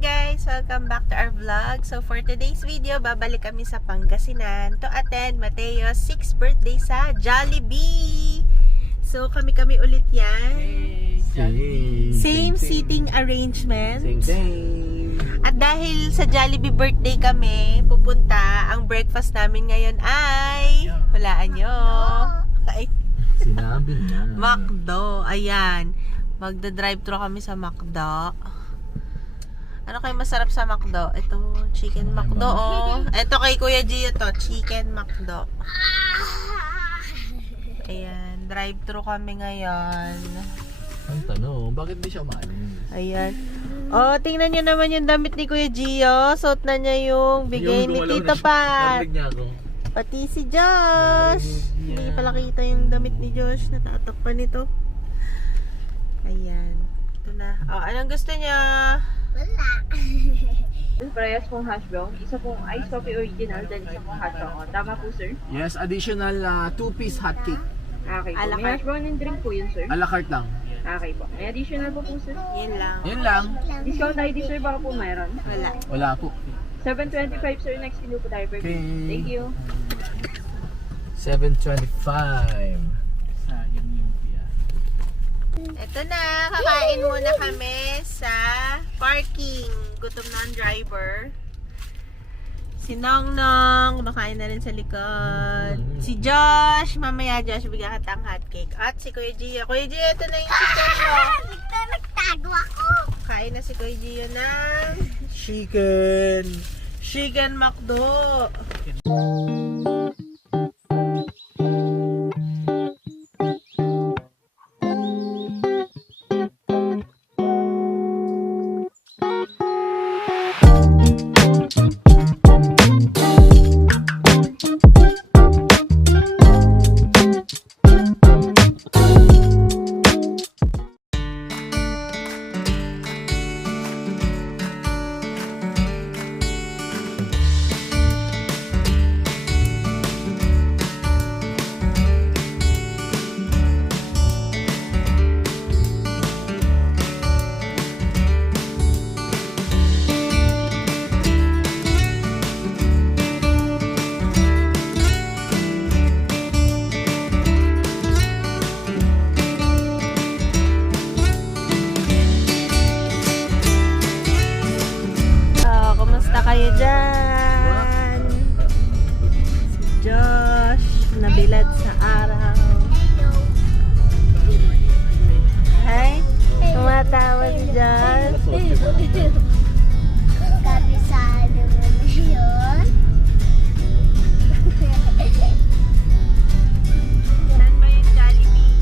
guys! Welcome back to our vlog. So for today's video, babalik kami sa Pangasinan to attend Mateo's 6th birthday sa Jollibee. So kami ulit yan. Same seating arrangement. Same. At dahil sa Jollibee birthday kami pupunta, ang breakfast namin ngayon ay, hulaan nyo, Sinabi na. McDo. Ayan. Magda-drive-thru kami sa McDo. Ano kayo masarap sa McDo? Ito, chicken McDo. Oh. Ito kay Kuya Gio to, chicken McDo. Ayan, drive-thru kami ngayon. Ang tanong, bakit di siya umalis? Ayan. Oh, tingnan niyo naman yung damit ni Kuya Gio. Suot na niya yung bigay ni Tito Pat. Narinig niya ako. Pati si Josh. Hindi pala kita yung damit ni Josh. Natatakpan nito. Ayan. Ito na. Oh, anong gusto niya? Wala. Parehas pong hash brown, isa pong iced coffee original, then isa pong hot choco. Tama po, sir? Yes, additional 2-piece hot cake. Okay po. A la May carte. hash brown and drink po yun, sir? A la carte lang. Okay po. May additional po sir? Yan lang. Yun lang. Discount ID, sir, baka po mayroon. Wala. Wala po. 725, sir, next kilo po tayo per Okay. Thank you. 725. Ito na, kakain muna kami sa parking. Gutom na ang driver. Si Nongnong, kumakain na rin sa likod. Si Josh, mamaya Josh, bigyan ka ng hot cake. At si Kuya Gio. Kuya Gio, ito na yung chicken mo. Nagtago ako. Kain na si Kuya Gio ng Chicken McDo. Kumusta kayo dyan? Si Josh, nabilad sa araw. Hi? Tumatawa si Josh. Kabisado mo na yun. Saan ba yung Jollibee?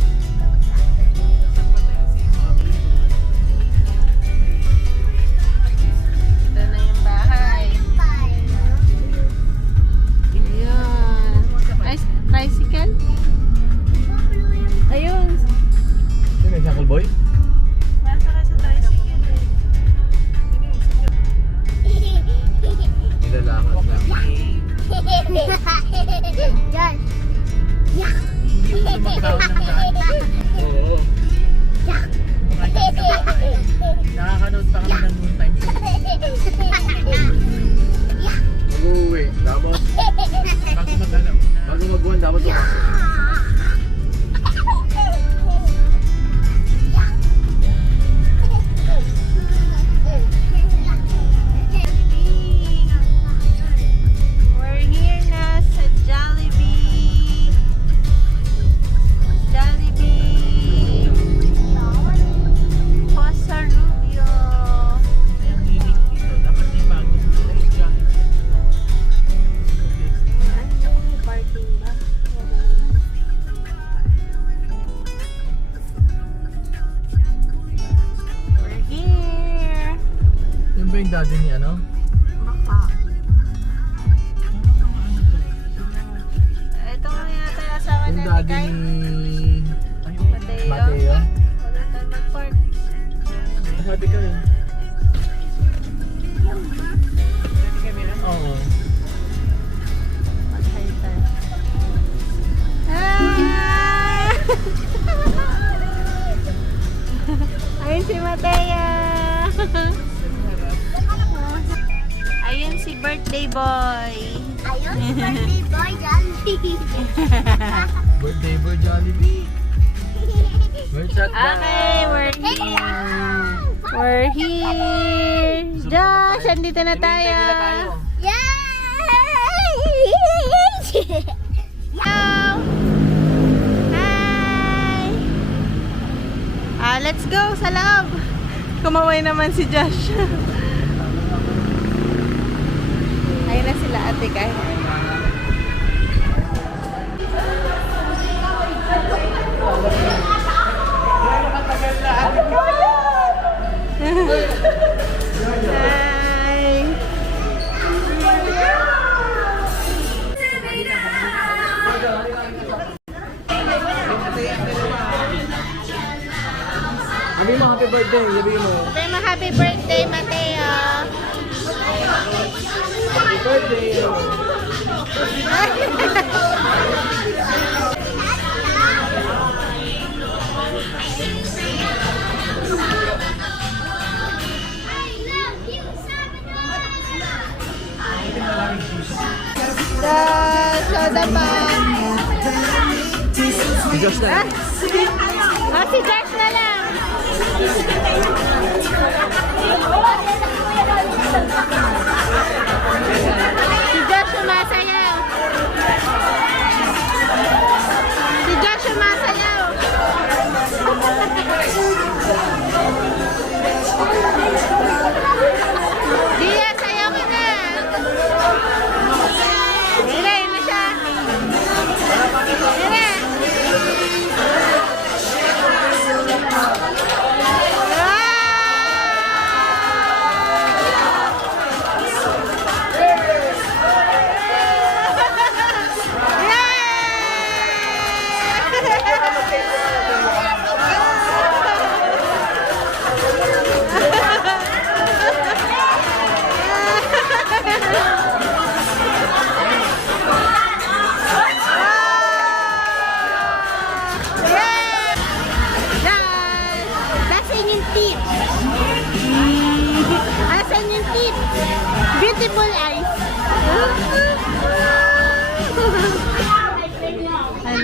Ito na yung bahay. Ayan. Ay, tricycle? Ayun. Sino yung Uncle Boy? Nasa ka sa tricycle eh. Nilalakad lang. Yan. Hindi mo sumagkaw ng daan. Oo. Nakakanood pa kami ng noon time show. Mag-uwi. Tapos, bago mag-1, dapat pumasok. We're here na sa Jollibee. Jollibee. Costa Rubio. Ano, parking ba? We're here. Yun ba yung daddy ni ano? Maka. Ito nga yata yung asawa Yung na ni daddy Kai. ni Mateo. Mateo. Wala tayo mag-park. Sabi ka yun. Oo. Mag-hi tayo. Hi! Ayun si Mateo. boy. Ayun, birthday boy, Jollibee. Birthday boy Jollibee. Bird shot Okay, we're here. We're here. Josh, andito na tayo. Yay! Hello. Hi. Let's go sa loob. Kumaway naman si Josh. Ayun na sila, ate kay. Hi. Sabi mo, happy birthday. Sabi mo. Sabi mo, happy birthday, Mateo. Happy birthday. Soda man. Si Josh na. Si Josh na lang. Si Josh sumasayaw. Si Josh sumasayaw. Dia, sayaw ka na. Mira, yun na siya. Mira. Asan yung teeth? Asan yung teeth? Beautiful eyes.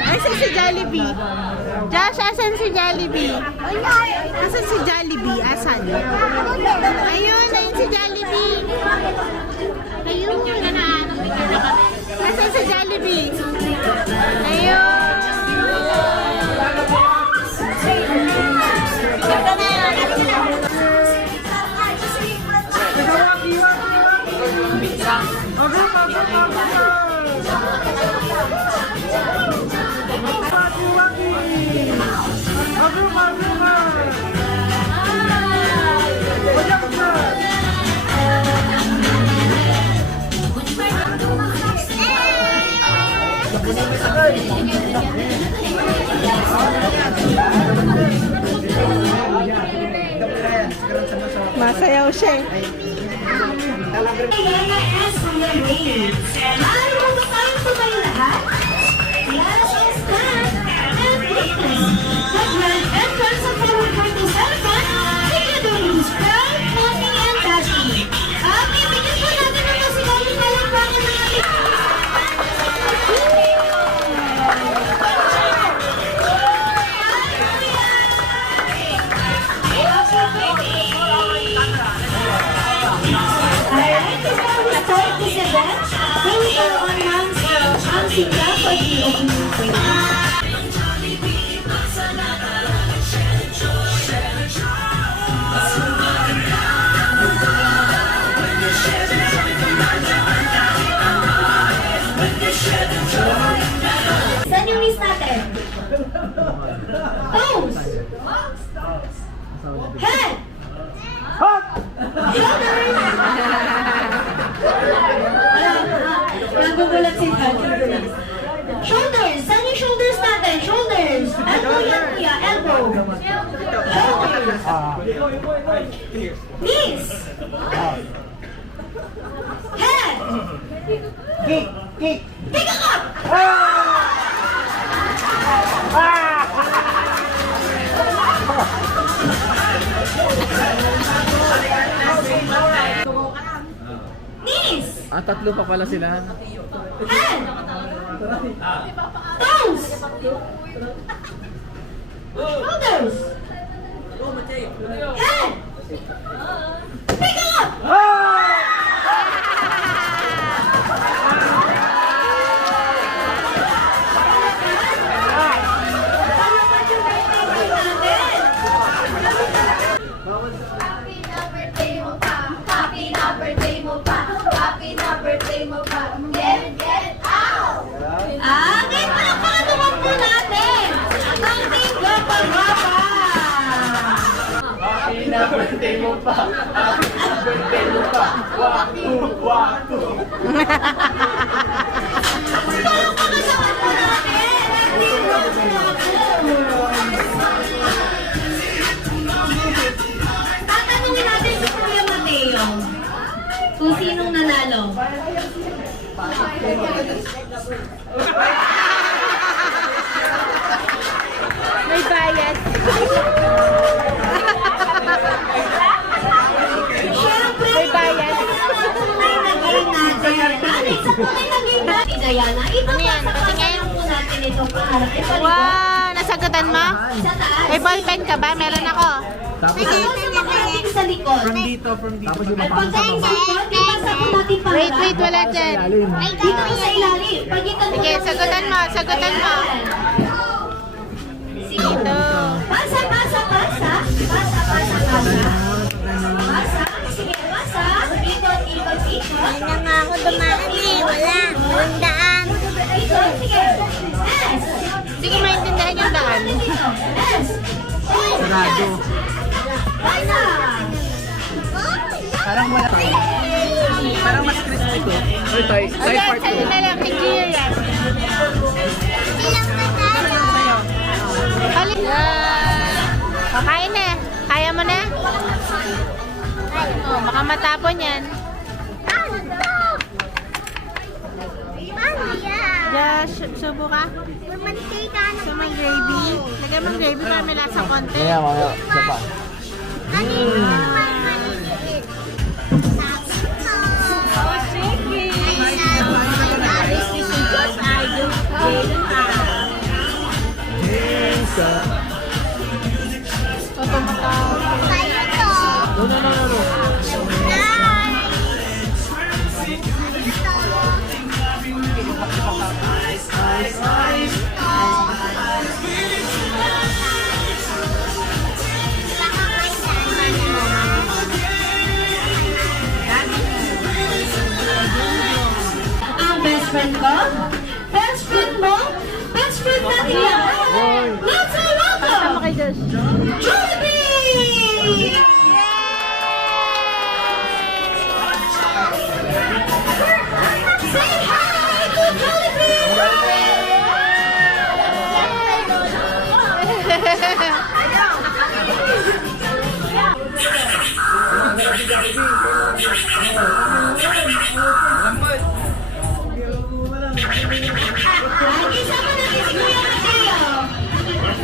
Asan si Jollibee? Josh, asan si Jollibee? Asan si Jollibee? Asan? Ayun, ayun si Jollibee. Ayun. Asan si Jollibee? Ayun. Masayaw siya eh. Saan yung miss natin? Toes! Head! Shoulders! Nagugulat si Daddy. Shoulders! Saan yung shoulders natin? Shoulders! Elbow yan, kuya. Elbow. Shoulders. Knees. Head. Kick! Kick! Pick up! Knees. Ah, tatlo pa pala sila. Head. Toes. Shoulders. Head. Pick up. Ah, ngayon palakpakan naman po natin ang ating gwapa-gwapa. Happy na birthday mo pa! Happy na birthday mo pa! Waku! Waku! Palakpakan naman po natin ang ating gwapa-gwapa. Tatanungin natin si Kuya Mateo kung sinong nanalo. May bias. Siyempre, May bias. tunay na game natin. Alex, sa tunay na game natin, Diana, ipapasok po natin itong paharap. Wow! Nasagutan mo? Sa taas. May ballpen ka ba? Meron ako. Tapos, Ipapasok natin sa likod. from dito. Tapos yung At pag sa likod, ipasok po natin paharap. Wait, wala dyan. Dito po sa ilalim. Pagitan po Sige, natin sa sagutan mo, sagutan mo. Dito. Pasa, pasa, pasa. Pasa, pasa, pasa. Pasa. Sige, pasa. Ikot, ikot, ikot. Hindi nga ako dumaan eh. Wala. Walang daan. Ikot, sige. S. Hindi ko maintindihan yung daan. S. sarado. Pasa. Parang wala. Parang mas crispy to. Oy, toy. Toy Okay, part sa'yo 2. na lang. Kay Gio yan. Halika. Yan. Kakain na. Kaya mo na? Oh, baka matapon yan. Josh, subo ka? Sumang gravy. Lagyan mong gravy para may lasa konti. Mamaya. Isa pa. No. Ang best friend ko? Best friend mo? Best friend natin yan! Let's all welcome! Okay, Josh. Jollibee! Say hi to Jollibee! Isama natin si Kuya Mateo.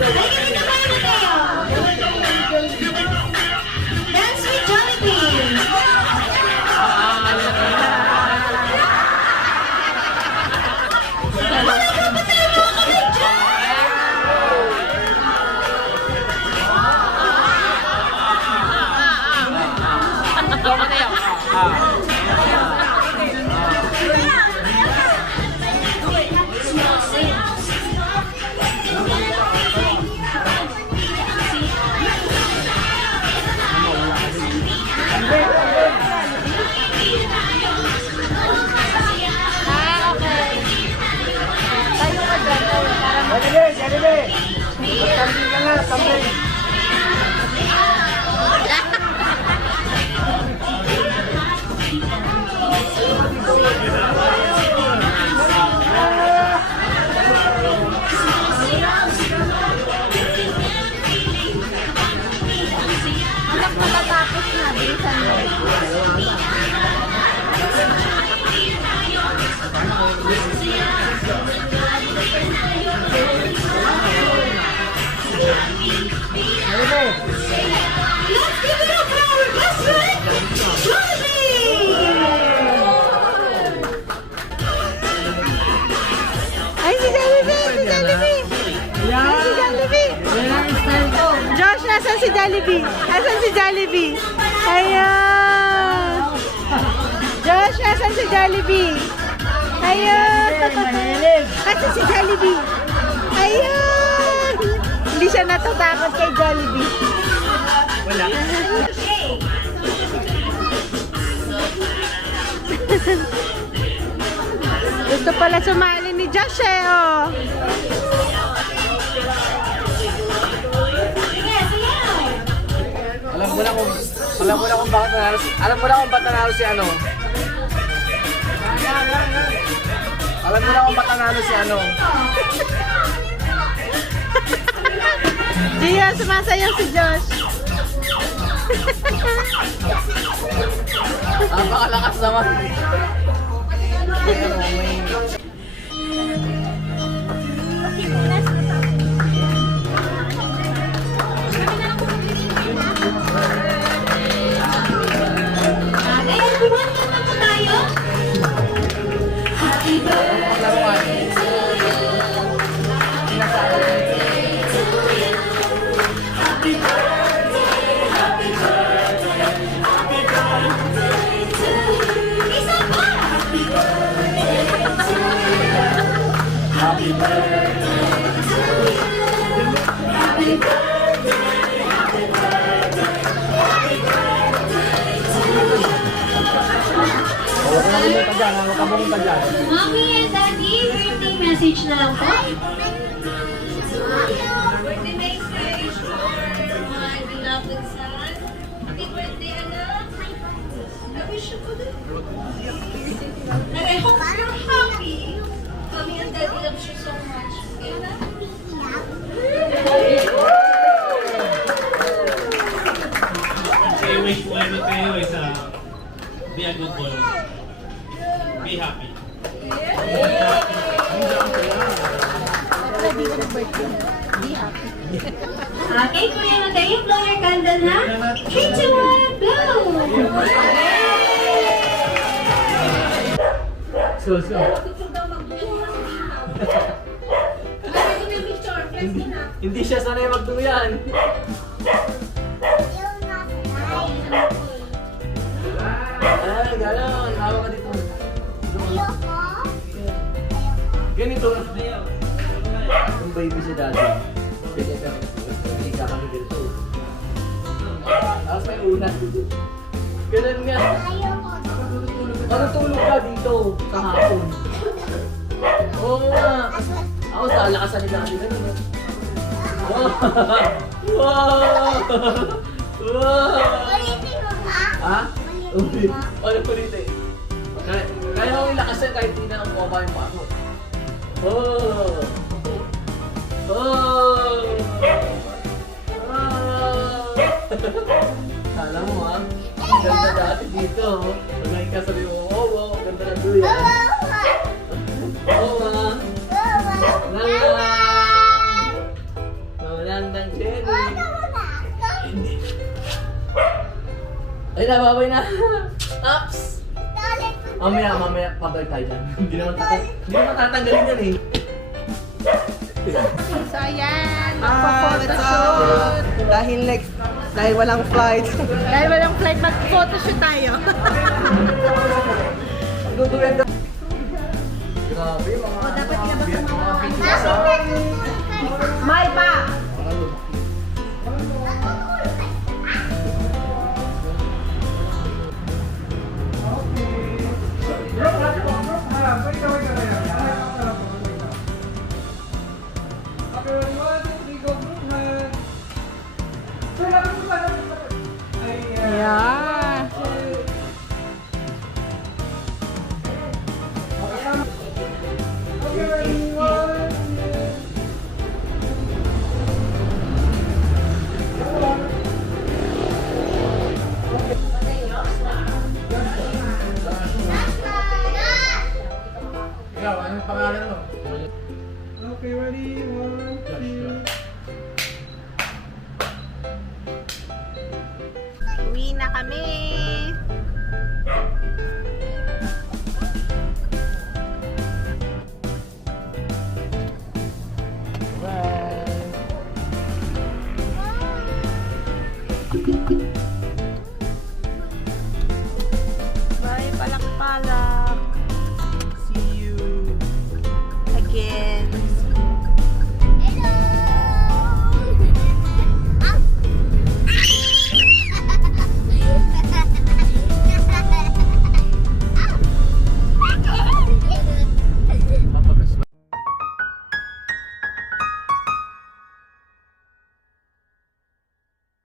Halika dito, Kuya Mateo. Dance with Jollibee. Wala ka pa tayo mga kamay dyan. Okay. Tayo ka dyan. Kambing ka nga, kambing. si Jollibee? Asan si Jollibee? Ayan. Josh, asan si Jollibee? Ayan. Asan si Jollibee? Ayan. Hindi siya natatakot kay Jollibee. Wala. Gusto pala sumali ni Josh eh, oh. Alam mo na kung bakit nanalo alam mo na kung bakit nanalo si ano. Alam mo na kung bakit nanalo si ano. Gio, sumasayaw si Josh. Napakalakas naman. Ayan, kumanta na po tayo. Happy birthday to you. Happy birthday, happy birthday, happy birthday to you. Isa pa! Happy birthday to you. Happy birthday to you. Happy birthday, happy birthday, happy birthday to you. Huwag ka bumunta dyan, huwag ka bumunta dyan. Mommy and Daddy, birthday message na lang po. Birthday message for my beloved son. Happy birthday, anak. I wish you could. And I hope you're happy. Mommy and Daddy loves you so much. Okay, na? I wish whoever kayo is be a good boy. Be happy. Okay, Kuya Mateo, blow your candle na. 3, 2, 1, blow! So. Hindi siya sanay magduyan. Ay, gano'n. Hawa ka dito. Ganito. Yung baby si daddy. Ganyan ka. Hindi ka kami dito. Tapos may una. Ganun nga. Matutulog ka dito sa hapon. Oo nga. Ako sa alakasan nila kasi ganun. Wow! Wow! Wow! Ha? Ulit. Ano po dito eh? Kaya ko ilakasan kahit hindi na lang bumaba yung pako. Oh! Oh! Oh! Kala mo ha? Ang ganda dati dito. Pag may kasabi mo, oh, ang ganda ng duyan. Oh, ma! Malandang cherry. Hindi. Ay, nababay na. Ups! Mamaya, pabalik tayo dyan. Hindi naman tatanggalin yan eh. So, ayan. Magpa-photoshoot. Dahil walang flight. Dahil walang flight, mag-photoshoot tayo. Duduyan daw. Grabe, mga dapat ilabas May pa! Yeah. Bye.